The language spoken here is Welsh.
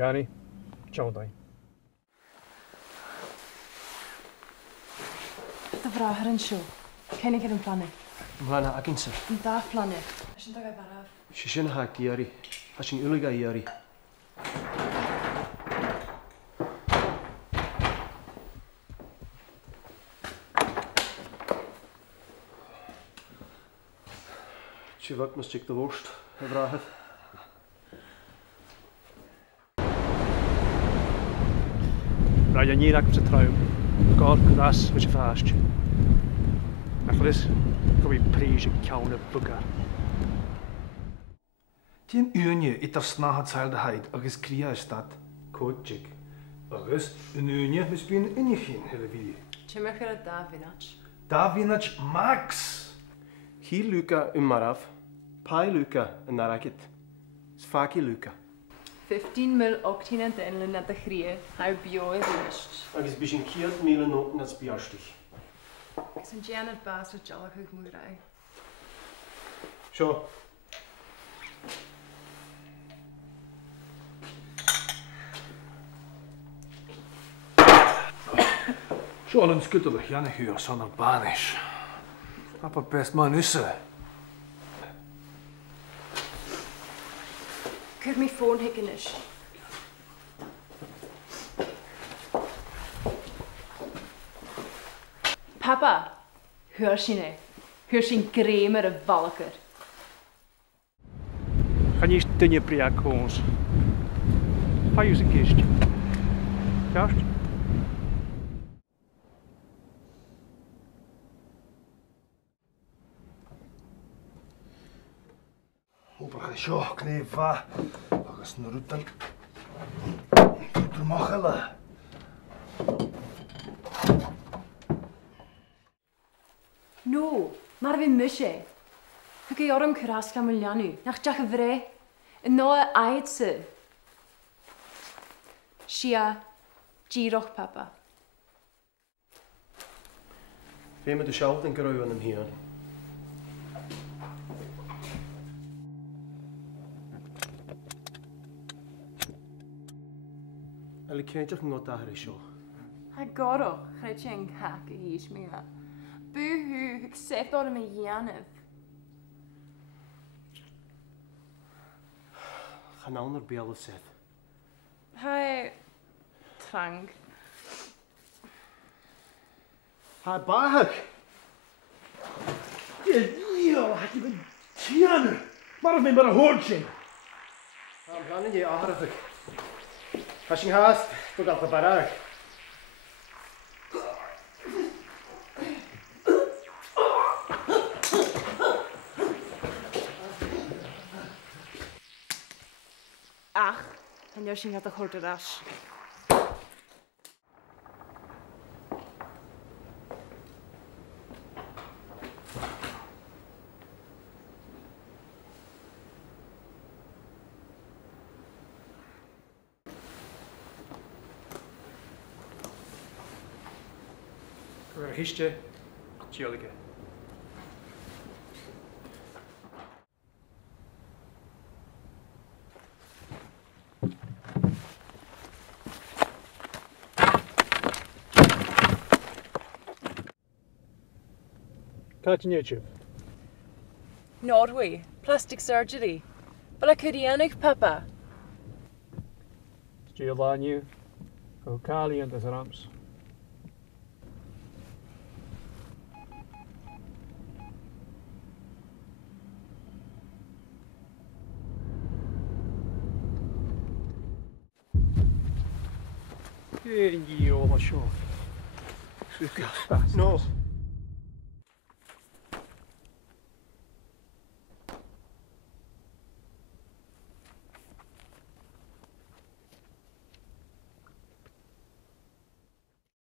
Johnny, ciao dai. Dobra, hran show. Ken ik er een plannen? Mwana akinsa. Daar plannen. Als je een dag baraf. Shishin haak yari. Ashin uliga yari. Chivak must check the worst. Vragen. Rhaid ni rhag przetrwają. God, gras, wycie fast. Achlis, gobi prijs ik kaune buga. Tien uurje itter snahatseildeheid agus kria stad. Kojik. Agus een uurje misbien injegin hele wie. Tjemmer er daar vinach. Davinach Max. Hi luka umaraf. Pai luka narakit. Sfaki luka. 15 mil 18 en de net de grie. Hij bio is rust. Agus bishin kiert mile noten als biastig. Ik zijn Janet Baas het jallig moerij. Zo. Zo een skuttelig Janne huur zonder banisch. Papa best man usse. Kun mijn phone hikken is. Papa, hör sine. Hör sin gremere valker. Ga je dinge priak ons. Ga je een kist. Juist? Opa zo kneva. Agus nurutan. Machela. No, maar we musje. Ik heb jorm kras van Miljanu. Nach jach vrij. Een nieuwe aitse. Shia, giroch papa. Vem met de schalt en krui aan hem hier. Alle kindjes gaan daar zo. Hij goro, gaat je een haken hier meer. Buhu, ik zeg dat met Janef. Gaan ander beelden zet. Hij trank. Hij baag. Ja, had je een Janne. Maar of me maar een hoortje. Gaan gaan in je aardig. Als je haast, doe dat de baraag. Ach, en Josje had de grote ras. Histje, tjolke. Katje Norway, plastic surgery. But I could yannick papa. Giovanni, Okali en de Rams. Io lascio. No.